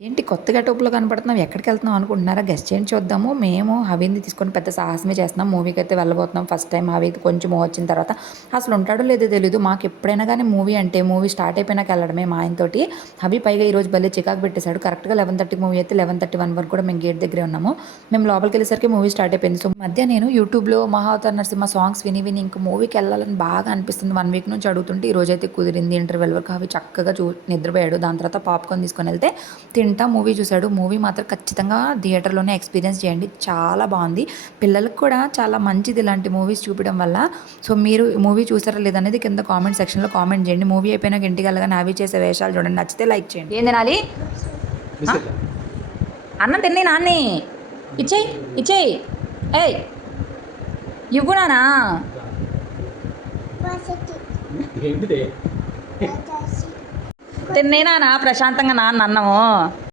ఏంటి కొత్త గెటప్‌లో కనపడుతున్నావు? ఎక్కడికెళ్తున్నావు అనుకుంటున్నారా? గెస్ చేయండి చూద్దాము. మేము హవీని తీసుకొని పెద్ద సాహసమే చేస్తున్నాం. మూవీకైతే వెళ్ళబోతున్నాం. ఫస్ట్ టైమ్ హవీకి కొంచెం వచ్చిన తర్వాత అసలు ఉంటాడో లేదో తెలీదు. మాకెప్పుడైనా గానీ మూవీ అంటే మూవీ స్టార్ట్ అయిపోయినాక వెళ్ళడమే మా ఆయనతోటి. హవీ పైగా ఈరోజు భలే చికాకు పెట్టేశాడు. కరెక్ట్‌గా 11:30 మూవీ అయితే 11:31 వరకు కూడా మేము గేట్ దగ్గరే ఉన్నాము. మేము లోపలికెళ్ళేసరికి మూవీ స్టార్ట్ అయిపోయింది. సో, మధ్య నేను యూట్యూబ్‌లో 'మహావతార్ నరసింహ' సాంగ్స్ విని విని ఇంక మూవీకెళ్ళాలని బాగా అనిపిస్తుంది. 1 వీక్ నుంచి అడుగుతుంటే ఈరోజైతే కుదిరింది. ఇంటర్వెల్ వరకు హవీ చక్కగా నిద్రపోయాడు. దాని తర్వాత పాప్‌కార్న్ తీసుకొనెళ్తే తింటా మూవీ చూసాడు. మూవీ మాత్రం ఖచ్చితంగా థియేటర్‌లోనే ఎక్స్‌పీరియన్స్ చేయండి. చాలా బావుంది. పిల్లలకి కూడా చాలా మంచిది ఇలాంటి మూవీస్ చూపడం వల్ల. సో, మీరు మూవీ చూసారా లేదనేది కింద కామెంట్ సెక్షన్‌లో కామెంట్ చేయండి. మూవీ అయిపోయినాక ఇంటికెళ్ళగానే అవి చేసే వేషాలు చూడండి. నచ్చితే లైక్ చేయండి. ఏం తినాలి? అన్నం తిని నాన్ని ఇచ్చేయి ఇచ్చేయి. ఏయ్ ఇవ్వు నానా. తిన్నే నానా ప్రశాంతంగా నాన్న అన్నము.